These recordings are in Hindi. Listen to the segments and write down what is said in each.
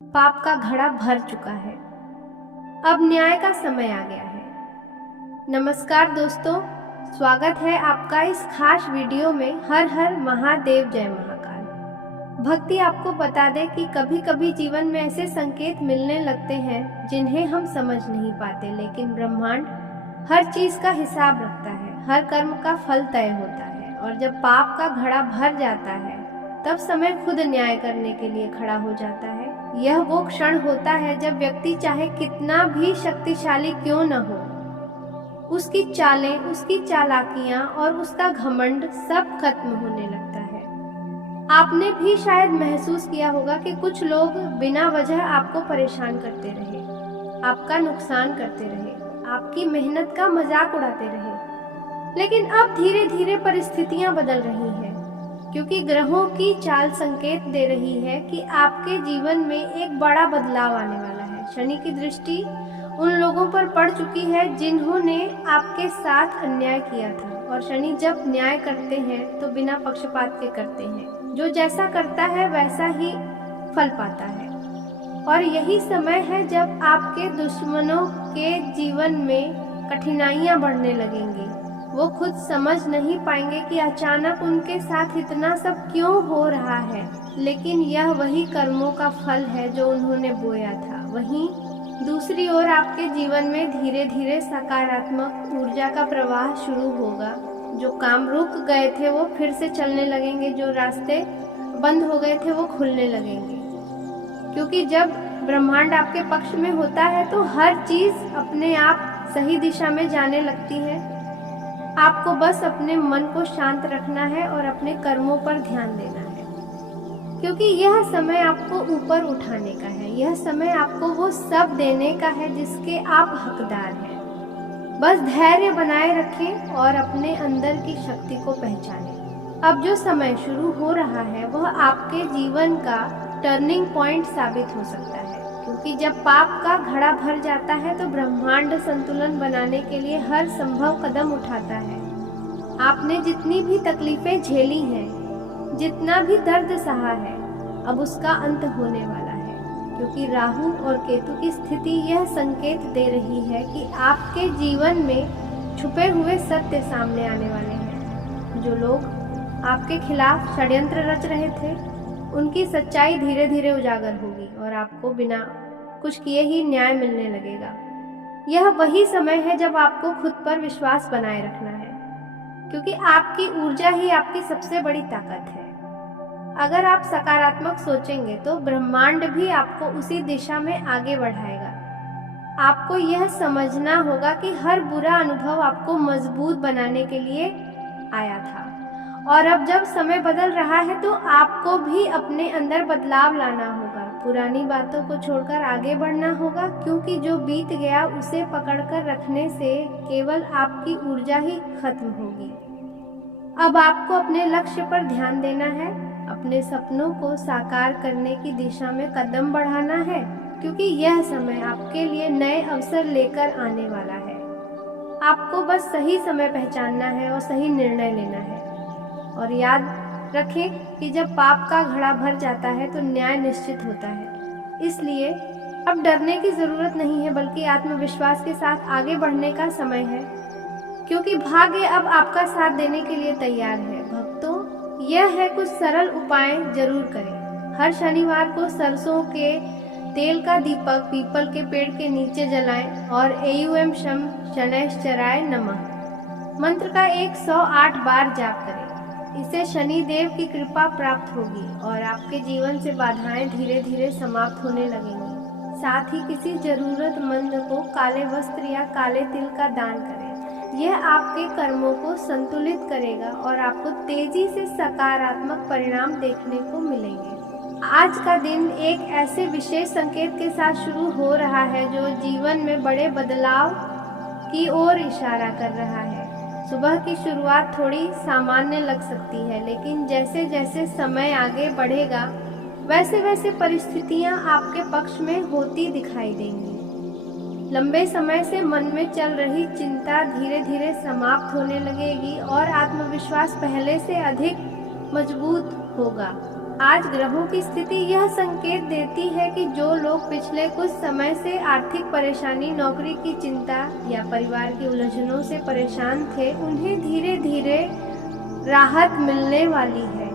पाप का घड़ा भर चुका है। अब न्याय का समय आ गया है। नमस्कार दोस्तों, स्वागत है आपका इस खास वीडियो में। हर हर महादेव, जय महाकाल। भक्ति आपको बता दे कि कभी कभी जीवन में ऐसे संकेत मिलने लगते हैं जिन्हें हम समझ नहीं पाते, लेकिन ब्रह्मांड हर चीज का हिसाब रखता है। हर कर्म का फल तय होता है और जब पाप का घड़ा भर जाता है तब समय खुद न्याय करने के लिए खड़ा हो जाता है। यह वो क्षण होता है जब व्यक्ति चाहे कितना भी शक्तिशाली क्यों न हो, उसकी चालें, उसकी चालाकियां और उसका घमंड सब खत्म होने लगता है। आपने भी शायद महसूस किया होगा कि कुछ लोग बिना वजह आपको परेशान करते रहे, आपका नुकसान करते रहे, आपकी मेहनत का मजाक उड़ाते रहे। लेकिन अब धीरे धीरे परिस्थितियां बदल रही हैं, क्योंकि ग्रहों की चाल संकेत दे रही है कि आपके जीवन में एक बड़ा बदलाव आने वाला है। शनि की दृष्टि उन लोगों पर पड़ चुकी है जिन्होंने आपके साथ अन्याय किया था, और शनि जब न्याय करते हैं तो बिना पक्षपात के करते हैं। जो जैसा करता है वैसा ही फल पाता है। और यही समय है जब आपके दुश्मनों के जीवन में कठिनाइयां बढ़ने लगेंगी। वो खुद समझ नहीं पाएंगे कि अचानक उनके साथ इतना सब क्यों हो रहा है, लेकिन यह वही कर्मों का फल है जो उन्होंने बोया था। वहीं दूसरी ओर आपके जीवन में धीरे धीरे सकारात्मक ऊर्जा का प्रवाह शुरू होगा। जो काम रुक गए थे वो फिर से चलने लगेंगे, जो रास्ते बंद हो गए थे वो खुलने लगेंगे। क्योंकि जब ब्रह्मांड आपके पक्ष में होता है तो हर चीज अपने आप सही दिशा में जाने लगती है। आपको बस अपने मन को शांत रखना है और अपने कर्मों पर ध्यान देना है, क्योंकि यह समय आपको ऊपर उठाने का है। यह समय आपको वो सब देने का है जिसके आप हकदार हैं। बस धैर्य बनाए रखें और अपने अंदर की शक्ति को पहचानें। अब जो समय शुरू हो रहा है वह आपके जीवन का टर्निंग पॉइंट साबित हो सकता है, क्योंकि जब पाप का घड़ा भर जाता है तो ब्रह्मांड संतुलन बनाने के लिए हर संभव कदम उठाता है। आपने जितनी भी तकलीफें झेली हैं, जितना भी दर्द सहा है, अब उसका अंत होने वाला है, क्योंकि राहु और केतु की स्थिति यह संकेत दे रही है कि आपके जीवन में छुपे हुए सत्य सामने आने वाले हैं। जो लोग आपके खिलाफ षड्यंत्र रच रहे थे उनकी सच्चाई धीरे धीरे उजागर होगी और आपको बिना कुछ किए ही न्याय मिलने लगेगा। यह वही समय है जब आपको खुद पर विश्वास बनाए रखना है, क्योंकि आपकी ऊर्जा ही आपकी सबसे बड़ी ताकत है। अगर आप सकारात्मक सोचेंगे तो ब्रह्मांड भी आपको उसी दिशा में आगे बढ़ाएगा। आपको यह समझना होगा कि हर बुरा अनुभव आपको मजबूत बनाने के लिए आया था, और अब जब समय बदल रहा है तो आपको भी अपने अंदर बदलाव लाना होगा। पुरानी बातों को छोड़कर आगे बढ़ना होगा, क्योंकि जो बीत गया उसे पकड़कर रखने से केवल आपकी ऊर्जा ही खत्म होगी। अब आपको अपने लक्ष्य पर ध्यान देना है, अपने सपनों को साकार करने की दिशा में कदम बढ़ाना है, क्योंकि यह समय आपके लिए नए अवसर लेकर आने वाला है। आपको बस सही समय पहचानना है और सही निर्णय लेना है। और याद रखें कि जब पाप का घड़ा भर जाता है तो न्याय निश्चित होता है। इसलिए अब डरने की जरूरत नहीं है, बल्कि आत्मविश्वास के साथ आगे बढ़ने का समय है, क्योंकि भाग्य अब आपका साथ देने के लिए तैयार है। भक्तों, यह है कुछ सरल उपाय जरूर करें। हर शनिवार को सरसों के तेल का दीपक पीपल के पेड़ के नीचे जलाएं और एयुएम शम शनैश्चराय नमः मंत्र का 108 बार जाप करें। इससे शनि देव की कृपा प्राप्त होगी और आपके जीवन से बाधाएं धीरे धीरे समाप्त होने लगेंगी। साथ ही किसी जरूरतमंद को काले वस्त्र या काले तिल का दान करें। यह आपके कर्मों को संतुलित करेगा और आपको तेजी से सकारात्मक परिणाम देखने को मिलेंगे। आज का दिन एक ऐसे विशेष संकेत के साथ शुरू हो रहा है जो जीवन में बड़े बदलाव की ओर इशारा कर रहा है। सुबह की शुरुआत थोड़ी सामान्य लग सकती है, लेकिन जैसे जैसे समय आगे बढ़ेगा वैसे वैसे परिस्थितियां आपके पक्ष में होती दिखाई देंगी। लंबे समय से मन में चल रही चिंता धीरे धीरे समाप्त होने लगेगी और आत्मविश्वास पहले से अधिक मजबूत होगा। आज ग्रहों की स्थिति यह संकेत देती है कि जो लोग पिछले कुछ समय से आर्थिक परेशानी, नौकरी की चिंता या परिवार की उलझनों से परेशान थे, उन्हें धीरे धीरे राहत मिलने वाली है।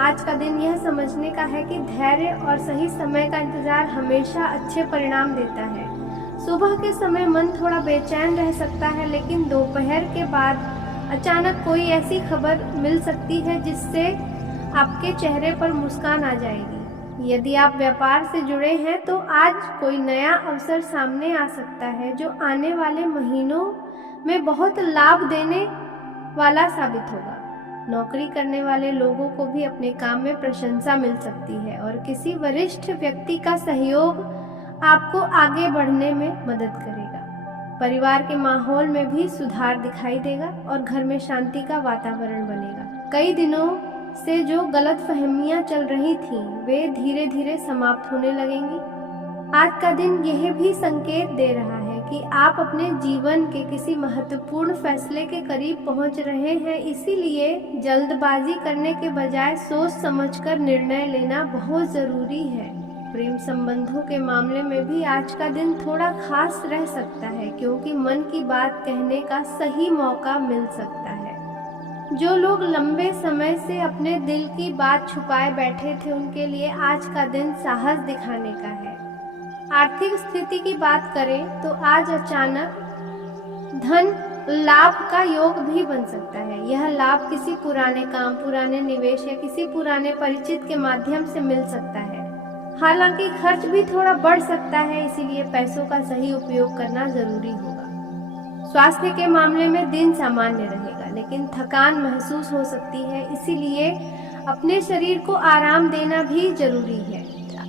आज का दिन यह समझने का है कि धैर्य और सही समय का इंतजार हमेशा अच्छे परिणाम देता है। सुबह के समय मन थोड़ा बेचैन रह सकता है, लेकिन दोपहर के बाद अचानक कोई ऐसी खबर मिल सकती है जिससे आपके चेहरे पर मुस्कान आ जाएगी। यदि आप व्यापार से जुड़े हैं तो आज कोई नया अवसर सामने आ सकता है जो आने वाले महीनों में बहुत लाभ देने वाला साबित होगा। नौकरी करने वाले लोगों को भी अपने काम में प्रशंसा मिल सकती है और किसी वरिष्ठ व्यक्ति का सहयोग आपको आगे बढ़ने में मदद करेगा। परिवार के माहौल में भी सुधार दिखाई देगा और घर में शांति का वातावरण बनेगा। कई दिनों से जो गलतफहमियां चल रही थीं, वे धीरे धीरे समाप्त होने लगेंगी। आज का दिन यह भी संकेत दे रहा है कि आप अपने जीवन के किसी महत्वपूर्ण फैसले के करीब पहुंच रहे हैं, इसीलिए जल्दबाजी करने के बजाय सोच समझकर निर्णय लेना बहुत जरूरी है। प्रेम संबंधों के मामले में भी आज का दिन थोड़ा खास रह सकता है, क्योंकि मन की बात कहने का सही मौका मिल सकता है। जो लोग लंबे समय से अपने दिल की बात छुपाए बैठे थे, उनके लिए आज का दिन साहस दिखाने का है। आर्थिक स्थिति की बात करें तो आज अचानक धन लाभ का योग भी बन सकता है। यह लाभ किसी पुराने काम, पुराने निवेश या किसी पुराने परिचित के माध्यम से मिल सकता है। हालांकि खर्च भी थोड़ा बढ़ सकता है, इसीलिए पैसों का सही उपयोग करना जरूरी होगा। स्वास्थ्य के मामले में दिन सामान्य रहेगा, लेकिन थकान महसूस हो सकती है, इसीलिए अपने शरीर को आराम देना भी जरूरी है।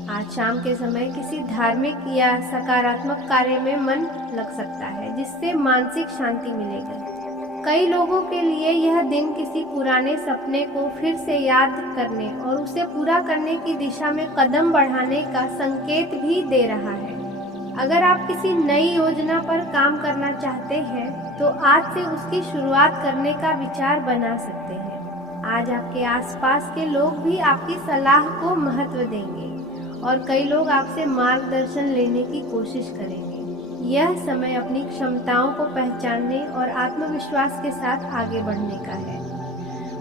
आज शाम के समय किसी धार्मिक या सकारात्मक कार्य में मन लग सकता है, जिससे मानसिक शांति मिलेगी। कई लोगों के लिए यह दिन किसी पुराने सपने को फिर से याद करने और उसे पूरा करने की दिशा में कदम बढ़ाने का संकेत भी दे रहा है। अगर आप किसी नई योजना पर काम करना चाहते हैं तो आज से उसकी शुरुआत करने का विचार बना सकते हैं। आज आपके आसपास के लोग भी आपकी सलाह को महत्व देंगे और कई लोग आपसे मार्गदर्शन लेने की कोशिश करेंगे। यह समय अपनी क्षमताओं को पहचानने और आत्मविश्वास के साथ आगे बढ़ने का है।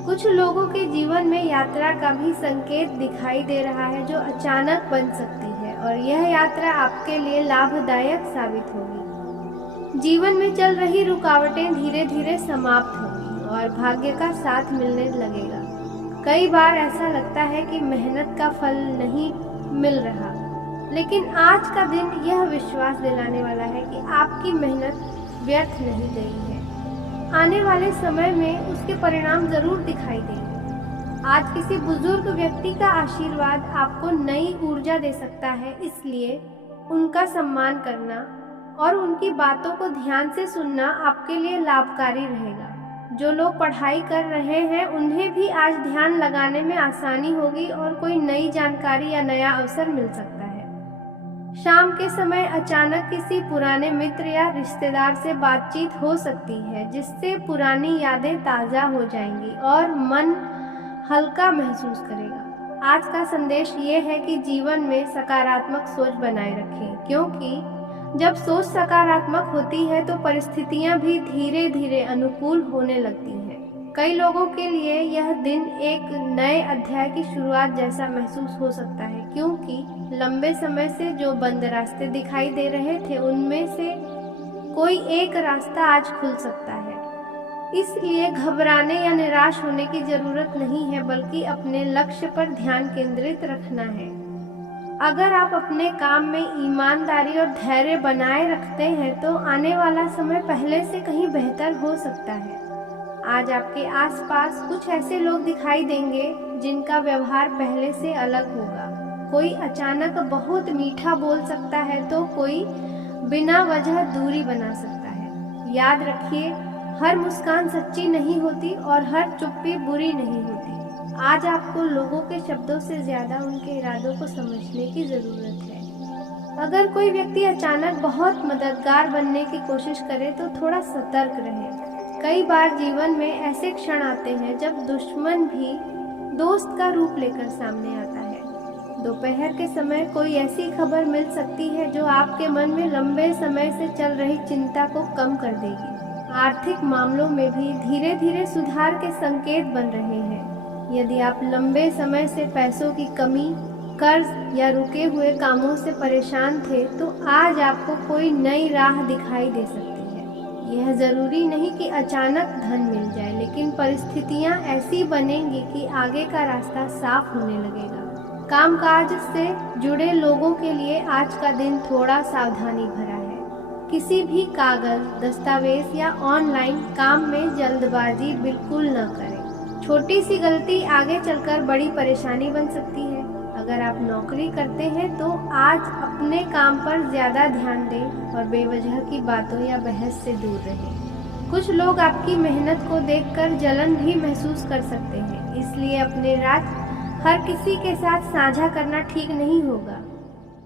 कुछ लोगों के जीवन में यात्रा का भी संकेत दिखाई दे रहा है, जो अचानक बन सकती है और यह यात्रा आपके लिए लाभदायक साबित होगी। जीवन में चल रही रुकावटें धीरे धीरे समाप्त होंगी और भाग्य का साथ मिलने लगेगा। कई बार ऐसा लगता है कि मेहनत का फल नहीं मिल रहा, लेकिन आज का दिन यह विश्वास दिलाने वाला है कि आपकी मेहनत व्यर्थ नहीं गई है। आने वाले समय में उसके परिणाम जरूर दिखाई देंगे। आज किसी बुजुर्ग व्यक्ति का आशीर्वाद आपको नई ऊर्जा दे सकता है, इसलिए उनका सम्मान करना और उनकी बातों को ध्यान से सुनना आपके लिए लाभकारी रहेगा। जो लोग पढ़ाई कर रहे हैं उन्हें भी आज ध्यान लगाने में आसानी होगी और कोई नई जानकारी या नया अवसर मिल सकता है। शाम के समय अचानक किसी पुराने मित्र या रिश्तेदार से बातचीत हो सकती है, जिससे पुरानी यादें ताज़ा हो जाएंगी और मन हल्का महसूस करेगा। आज का संदेश ये है कि जीवन में सकारात्मक सोच बनाए रखें, क्योंकि जब सोच सकारात्मक होती है तो परिस्थितियां भी धीरे धीरे अनुकूल होने लगती हैं। कई लोगों के लिए यह दिन एक नए अध्याय की शुरुआत जैसा महसूस हो सकता है, क्योंकि लंबे समय से जो बंद रास्ते दिखाई दे रहे थे उनमें से कोई एक रास्ता आज खुल सकता है। इसलिए घबराने या निराश होने की जरूरत नहीं है, बल्कि अपने लक्ष्य पर ध्यान केंद्रित रखना है। अगर आप अपने काम में ईमानदारी और धैर्य बनाए रखते हैं तो आने वाला समय पहले से कहीं बेहतर हो सकता है। आज आपके आसपास कुछ ऐसे लोग दिखाई देंगे जिनका व्यवहार पहले से अलग होगा। कोई अचानक बहुत मीठा बोल सकता है तो कोई बिना वजह दूरी बना सकता है। याद रखिए, हर मुस्कान सच्ची नहीं होती और हर चुप्पी बुरी नहीं होती। आज आपको लोगों के शब्दों से ज्यादा उनके इरादों को समझने की जरूरत है। अगर कोई व्यक्ति अचानक बहुत मददगार बनने की कोशिश करे तो थोड़ा सतर्क रहें। कई बार जीवन में ऐसे क्षण आते हैं जब दुश्मन भी दोस्त का रूप लेकर सामने आता है। दोपहर के समय कोई ऐसी खबर मिल सकती है जो आपके मन में लंबे समय से चल रही चिंता को कम कर देगी। आर्थिक मामलों में भी धीरे धीरे सुधार के संकेत बन रहे हैं। यदि आप लंबे समय से पैसों की कमी, कर्ज या रुके हुए कामों से परेशान थे, तो आज आपको कोई नई राह दिखाई दे सकती है। यह जरूरी नहीं कि अचानक धन मिल जाए, लेकिन परिस्थितियां ऐसी बनेंगी कि आगे का रास्ता साफ होने लगेगा। कामकाज से जुड़े लोगों के लिए आज का दिन थोड़ा सावधानी भरा है। किसी भी कागज, दस्तावेज या ऑनलाइन काम में जल्दबाजी बिल्कुल न करें। छोटी सी गलती आगे चलकर बड़ी परेशानी बन सकती है। अगर आप नौकरी करते हैं तो आज अपने काम पर ज्यादा ध्यान दें और बेवजह की बातों या बहस से दूर रहें। कुछ लोग आपकी मेहनत को देखकर जलन भी महसूस कर सकते हैं, इसलिए अपने राज हर किसी के साथ साझा करना ठीक नहीं होगा।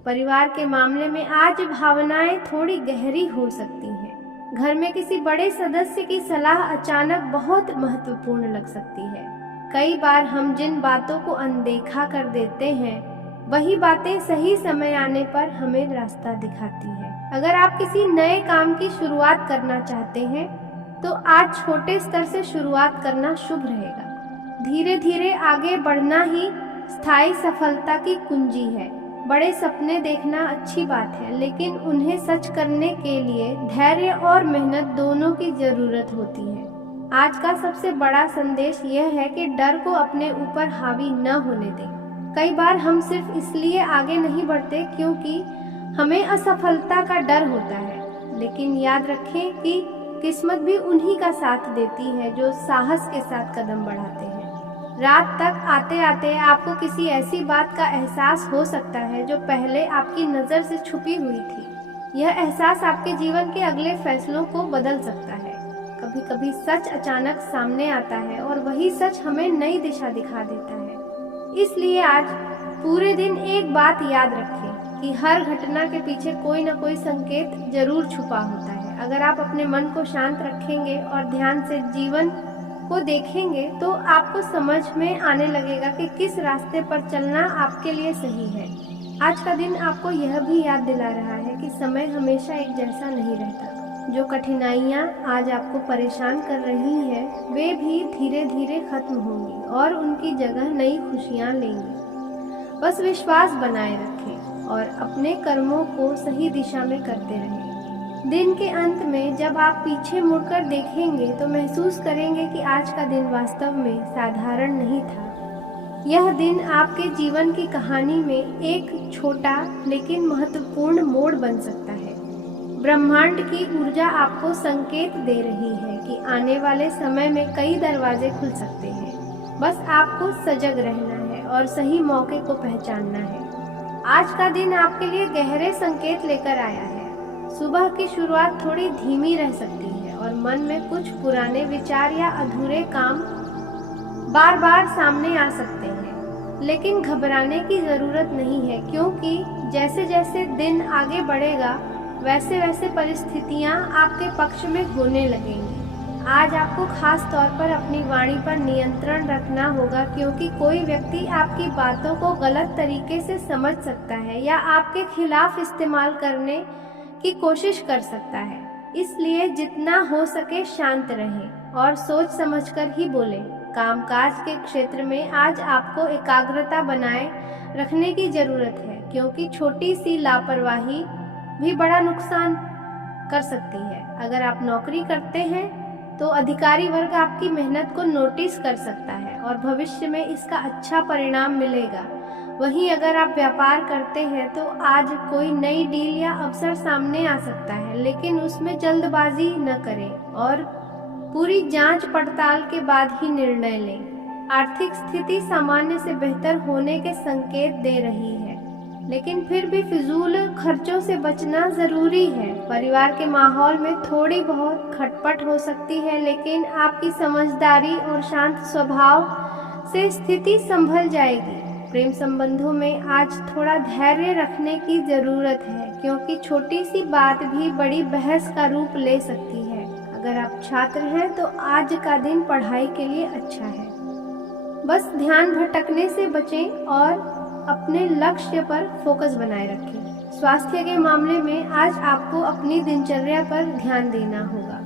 परिवार के मामले में आज भावनाएं थोड़ी गहरी हो सकती हैं। घर में किसी बड़े सदस्य की सलाह अचानक बहुत महत्वपूर्ण लग सकती है। कई बार हम जिन बातों को अनदेखा कर देते हैं, वही बातें सही समय आने पर हमें रास्ता दिखाती है। अगर आप किसी नए काम की शुरुआत करना चाहते हैं, तो आज छोटे स्तर से शुरुआत करना शुभ रहेगा। धीरे धीरे आगे बढ़ना ही स्थायी सफलता की कुंजी है। बड़े सपने देखना अच्छी बात है, लेकिन उन्हें सच करने के लिए धैर्य और मेहनत दोनों की जरूरत होती है। आज का सबसे बड़ा संदेश यह है कि डर को अपने ऊपर हावी न होने दें। कई बार हम सिर्फ इसलिए आगे नहीं बढ़ते क्योंकि हमें असफलता का डर होता है, लेकिन याद रखें कि किस्मत भी उन्हीं का साथ देती है जो साहस के साथ कदम बढ़ाते हैं। रात तक आते आते आपको किसी ऐसी बात का एहसास हो सकता है जो पहले आपकी नज़र से छुपी हुई थी। यह एहसास आपके जीवन के अगले फैसलों को बदल सकता है। कभी कभी सच अचानक सामने आता है और वही सच हमें नई दिशा दिखा देता है। इसलिए आज पूरे दिन एक बात याद रखें कि हर घटना के पीछे कोई न कोई संकेत जरूर छुपा होता है। अगर आप अपने मन को शांत रखेंगे और ध्यान से जीवन को देखेंगे, तो आपको समझ में आने लगेगा कि किस रास्ते पर चलना आपके लिए सही है। आज का दिन आपको यह भी याद दिला रहा है कि समय हमेशा एक जैसा नहीं रहता। जो कठिनाइयाँ आज आपको परेशान कर रही हैं, वे भी धीरे धीरे खत्म होंगी और उनकी जगह नई खुशियाँ लेंगी। बस विश्वास बनाए रखें और अपने कर्मों को सही दिशा में करते रहें। दिन के अंत में जब आप पीछे मुड़कर देखेंगे तो महसूस करेंगे कि आज का दिन वास्तव में साधारण नहीं था। यह दिन आपके जीवन की कहानी में एक छोटा लेकिन महत्वपूर्ण मोड़ बन सकता है। ब्रह्मांड की ऊर्जा आपको संकेत दे रही है कि आने वाले समय में कई दरवाजे खुल सकते हैं। बस आपको सजग रहना है और सही मौके को पहचानना है। आज का दिन आपके लिए गहरे संकेत लेकर आया है। सुबह की शुरुआत थोड़ी धीमी रह सकती है और मन में कुछ पुराने विचार या अधूरे काम बार बार सामने आ सकते हैं, लेकिन घबराने की जरूरत नहीं है, क्योंकि जैसे जैसे दिन आगे बढ़ेगा वैसे वैसे परिस्थितियां आपके पक्ष में होने लगेंगी। आज आपको खास तौर पर अपनी वाणी पर नियंत्रण रखना होगा, क्योंकि कोई व्यक्ति आपकी बातों को गलत तरीके से समझ सकता है या आपके खिलाफ इस्तेमाल करने की कोशिश कर सकता है। इसलिए जितना हो सके शांत रहें और सोच समझकर ही बोलें। कामकाज के क्षेत्र में आज आपको एकाग्रता बनाए रखने की जरूरत है, क्योंकि छोटी सी लापरवाही भी बड़ा नुकसान कर सकती है। अगर आप नौकरी करते हैं तो अधिकारी वर्ग आपकी मेहनत को नोटिस कर सकता है और भविष्य में इसका अच्छा परिणाम मिलेगा। वहीं अगर आप व्यापार करते हैं तो आज कोई नई डील या अवसर सामने आ सकता है, लेकिन उसमें जल्दबाजी न करें और पूरी जांच पड़ताल के बाद ही निर्णय लें। आर्थिक स्थिति सामान्य से बेहतर होने के संकेत दे रही है, लेकिन फिर भी फिजूल खर्चों से बचना जरूरी है। परिवार के माहौल में थोड़ी बहुत खटपट हो सकती है, लेकिन आपकी समझदारी और शांत स्वभाव से स्थिति संभल जाएगी। प्रेम संबंधों में आज थोड़ा धैर्य रखने की जरूरत है, क्योंकि छोटी सी बात भी बड़ी बहस का रूप ले सकती है। अगर आप छात्र हैं तो आज का दिन पढ़ाई के लिए अच्छा है। बस ध्यान भटकने से बचें और अपने लक्ष्य पर फोकस बनाए रखें। स्वास्थ्य के मामले में आज आपको अपनी दिनचर्या पर ध्यान देना होगा,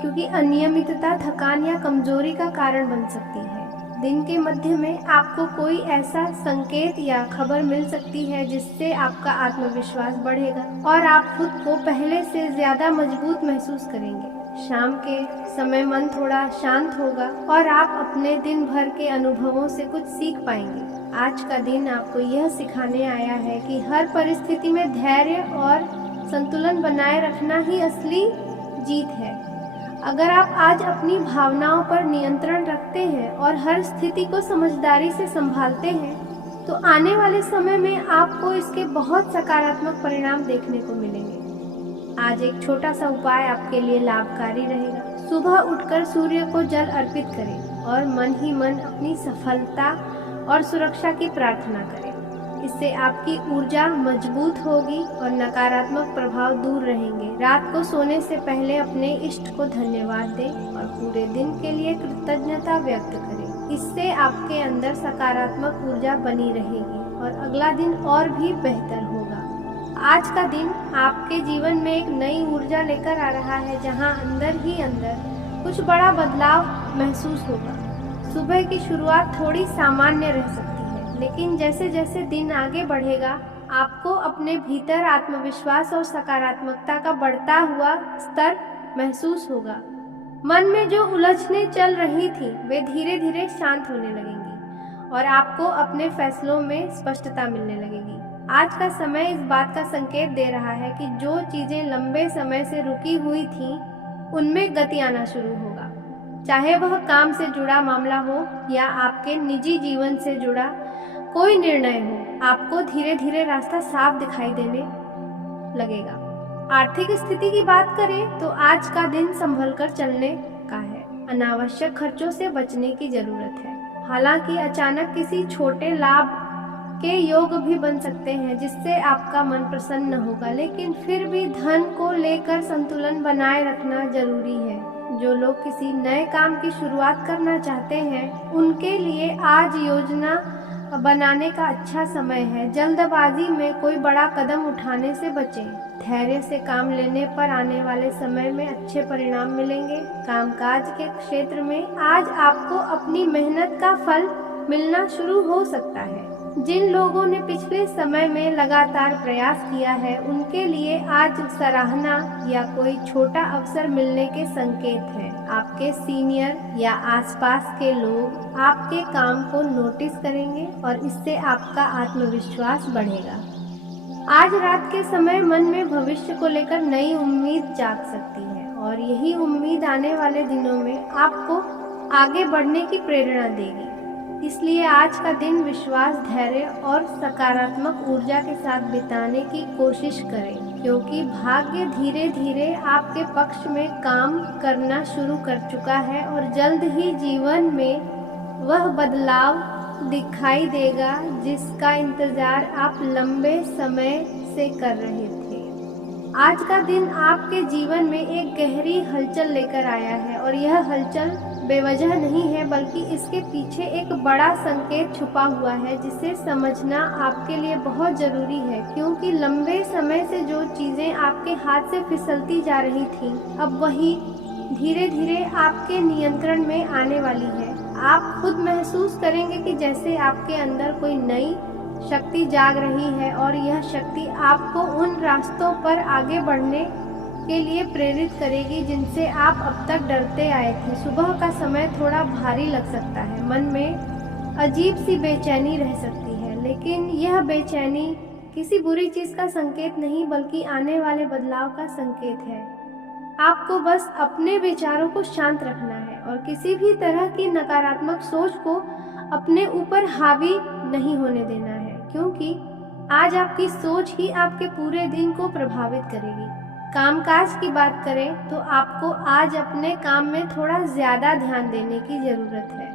क्योंकि अनियमितता थकान या कमजोरी का कारण बन सकती है। दिन के मध्य में आपको कोई ऐसा संकेत या खबर मिल सकती है जिससे आपका आत्मविश्वास बढ़ेगा और आप खुद को पहले से ज्यादा मजबूत महसूस करेंगे। शाम के समय मन थोड़ा शांत होगा और आप अपने दिन भर के अनुभवों से कुछ सीख पाएंगे। आज का दिन आपको यह सिखाने आया है कि हर परिस्थिति में धैर्य और संतुलन बनाए रखना ही असली जीत है। अगर आप आज अपनी भावनाओं पर नियंत्रण रखते हैं और हर स्थिति को समझदारी से संभालते हैं, तो आने वाले समय में आपको इसके बहुत सकारात्मक परिणाम देखने को मिलेंगे। आज एक छोटा सा उपाय आपके लिए लाभकारी रहेगा। सुबह उठकर सूर्य को जल अर्पित करें और मन ही मन अपनी सफलता और सुरक्षा की प्रार्थना करें। इससे आपकी ऊर्जा मजबूत होगी और नकारात्मक प्रभाव दूर रहेंगे। रात को सोने से पहले अपने इष्ट को धन्यवाद दें और पूरे दिन के लिए कृतज्ञता व्यक्त करें। इससे आपके अंदर सकारात्मक ऊर्जा बनी रहेगी और अगला दिन और भी बेहतर होगा। आज का दिन आपके जीवन में एक नई ऊर्जा लेकर आ रहा है, जहां अंदर ही अंदर कुछ बड़ा बदलाव महसूस होगा। सुबह की शुरुआत थोड़ी सामान्य रह सकती है, लेकिन जैसे जैसे दिन आगे बढ़ेगा आपको अपने भीतर आत्मविश्वास और सकारात्मकता का बढ़ता हुआ स्तर महसूस होगा। मन में जो उलझनें चल रही थी वे धीरे धीरे शांत होने लगेंगी और आपको अपने फैसलों में स्पष्टता मिलने लगेगी। आज का समय इस बात का संकेत दे रहा है कि जो चीजें लंबे समय से रुकी हुई थीं, उनमें गति आना शुरू होगा। चाहे वह काम से जुड़ा मामला हो या आपके निजी जीवन से जुड़ा कोई निर्णय हो, आपको धीरे धीरे रास्ता साफ दिखाई देने लगेगा। आर्थिक स्थिति की बात करें तो आज का दिन संभल कर चलने का है। अनावश्यक खर्चों से बचने की जरूरत है। हालांकि अचानक किसी छोटे लाभ के योग भी बन सकते हैं जिससे आपका मन प्रसन्न होगा, लेकिन फिर भी धन को लेकर संतुलन बनाए रखना जरूरी है। जो लोग किसी नए काम की शुरुआत करना चाहते हैं, उनके लिए आज योजना बनाने का अच्छा समय है। जल्दबाजी में कोई बड़ा कदम उठाने से बचें। धैर्य से काम लेने पर आने वाले समय में अच्छे परिणाम मिलेंगे। कामकाज के क्षेत्र में आज आपको अपनी मेहनत का फल मिलना शुरू हो सकता है। जिन लोगों ने पिछले समय में लगातार प्रयास किया है, उनके लिए आज सराहना या कोई छोटा अवसर मिलने के संकेत हैं। आपके सीनियर या आसपास के लोग आपके काम को नोटिस करेंगे और इससे आपका आत्मविश्वास बढ़ेगा। आज रात के समय मन में भविष्य को लेकर नई उम्मीद जाग सकती है और यही उम्मीद आने वाले दिनों में आपको आगे बढ़ने की प्रेरणा देगी। इसलिए आज का दिन विश्वास, धैर्य और सकारात्मक ऊर्जा के साथ बिताने की कोशिश करें, क्योंकि भाग्य धीरे धीरे आपके पक्ष में काम करना शुरू कर चुका है और जल्द ही जीवन में वह बदलाव दिखाई देगा जिसका इंतजार आप लंबे समय से कर रहे थे। आज का दिन आपके जीवन में एक गहरी हलचल लेकर आया है और यह हलचल बेवजह नहीं है, बल्कि इसके पीछे एक बड़ा संकेत छुपा हुआ है जिसे समझना आपके लिए बहुत जरूरी है। क्योंकि लंबे समय से जो चीजें आपके हाथ से फिसलती जा रही थीं, अब वही धीरे धीरे आपके नियंत्रण में आने वाली है। आप खुद महसूस करेंगे कि जैसे आपके अंदर कोई नई शक्ति जाग रही है और यह शक्ति आपको उन रास्तों पर आगे बढ़ने के लिए प्रेरित करेगी जिनसे आप अब तक डरते आए थे। सुबह का समय थोड़ा भारी लग सकता है, मन में अजीब सी बेचैनी रह सकती है, लेकिन यह बेचैनी किसी बुरी चीज का संकेत नहीं बल्कि आने वाले बदलाव का संकेत है। आपको बस अपने विचारों को शांत रखना है और किसी भी तरह की नकारात्मक सोच को अपने ऊपर हावी नहीं होने देना है, क्योंकि आज आपकी सोच ही आपके पूरे दिन को प्रभावित करेगी। कामकाज की बात करें तो आपको आज अपने काम में थोड़ा ज्यादा ध्यान देने की जरूरत है,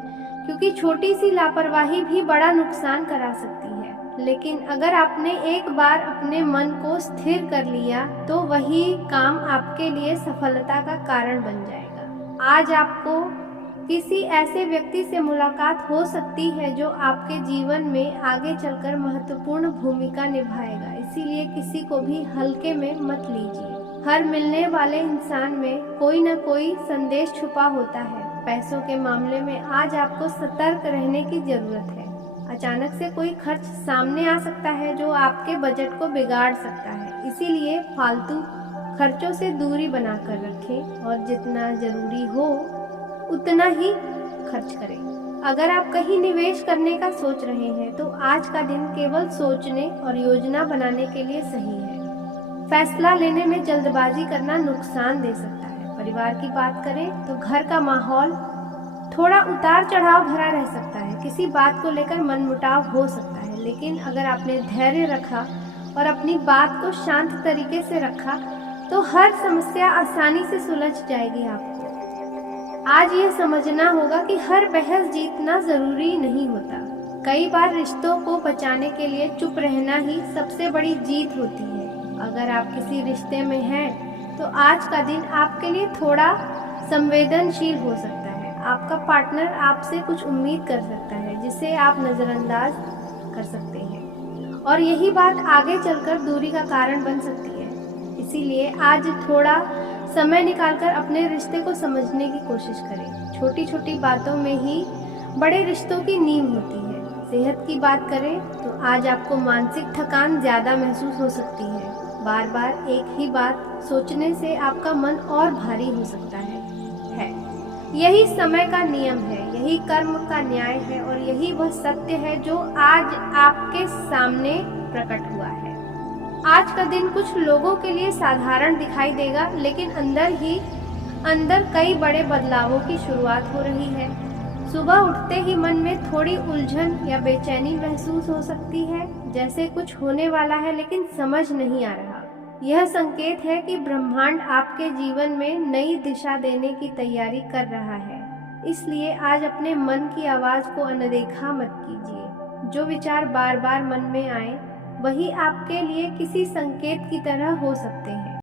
क्योंकि छोटी सी लापरवाही भी बड़ा नुकसान करा सकती है। लेकिन अगर आपने एक बार अपने मन को स्थिर कर लिया तो वही काम आपके लिए सफलता का कारण बन जाएगा। आज आपको किसी ऐसे व्यक्ति से मुलाकात हो सकती है जो आपके जीवन में आगे चलकर महत्वपूर्ण भूमिका निभाएगा, इसीलिए किसी को भी हल्के में मत लीजिए। हर मिलने वाले इंसान में कोई न कोई संदेश छुपा होता है। पैसों के मामले में आज आपको सतर्क रहने की जरूरत है। अचानक से कोई खर्च सामने आ सकता है जो आपके बजट को बिगाड़ सकता है, इसीलिए फालतू खर्चों से दूरी बनाकर रखें और जितना जरूरी हो उतना ही खर्च करें। अगर आप कहीं निवेश करने का सोच रहे हैं तो आज का दिन केवल सोचने और योजना बनाने के लिए सही है। फैसला लेने में जल्दबाजी करना नुकसान दे सकता है। परिवार की बात करें तो घर का माहौल थोड़ा उतार चढ़ाव भरा रह सकता है। किसी बात को लेकर मनमुटाव हो सकता है, लेकिन अगर आपने धैर्य रखा और अपनी बात को शांत तरीके से रखा तो हर समस्या आसानी से सुलझ जाएगी। आपको आज ये समझना होगा कि हर बहस जीतना जरूरी नहीं होता। कई बार रिश्तों को बचाने के लिए चुप रहना ही सबसे बड़ी जीत होती है। अगर आप किसी रिश्ते में हैं तो आज का दिन आपके लिए थोड़ा संवेदनशील हो सकता है। आपका पार्टनर आपसे कुछ उम्मीद कर सकता है जिसे आप नजरअंदाज कर सकते हैं और यही बात आगे चलकर दूरी का कारण बन सकती है। इसीलिए आज थोड़ा समय निकालकर अपने रिश्ते को समझने की कोशिश करें। छोटी छोटी बातों में ही बड़े रिश्तों की नींव होती है। सेहत की बात करें तो आज आपको मानसिक थकान ज़्यादा महसूस हो सकती है। बार बार एक ही बात सोचने से आपका मन और भारी हो सकता है। यही समय का नियम है, यही कर्म का न्याय है और यही वह सत्य है जो आज आपके सामने प्रकट हुआ है। आज का दिन कुछ लोगों के लिए साधारण दिखाई देगा, लेकिन अंदर कई बड़े बदलावों की शुरुआत हो रही है। सुबह उठते ही मन में थोड़ी उलझन या बेचैनी महसूस हो सकती है, जैसे कुछ होने वाला है लेकिन समझ नहीं आ रहा। यह संकेत है कि ब्रह्मांड आपके जीवन में नई दिशा देने की तैयारी कर रहा है। इसलिए आज अपने मन की आवाज को अनदेखा मत कीजिए। जो विचार बार बार मन में आए वही आपके लिए किसी संकेत की तरह हो सकते हैं।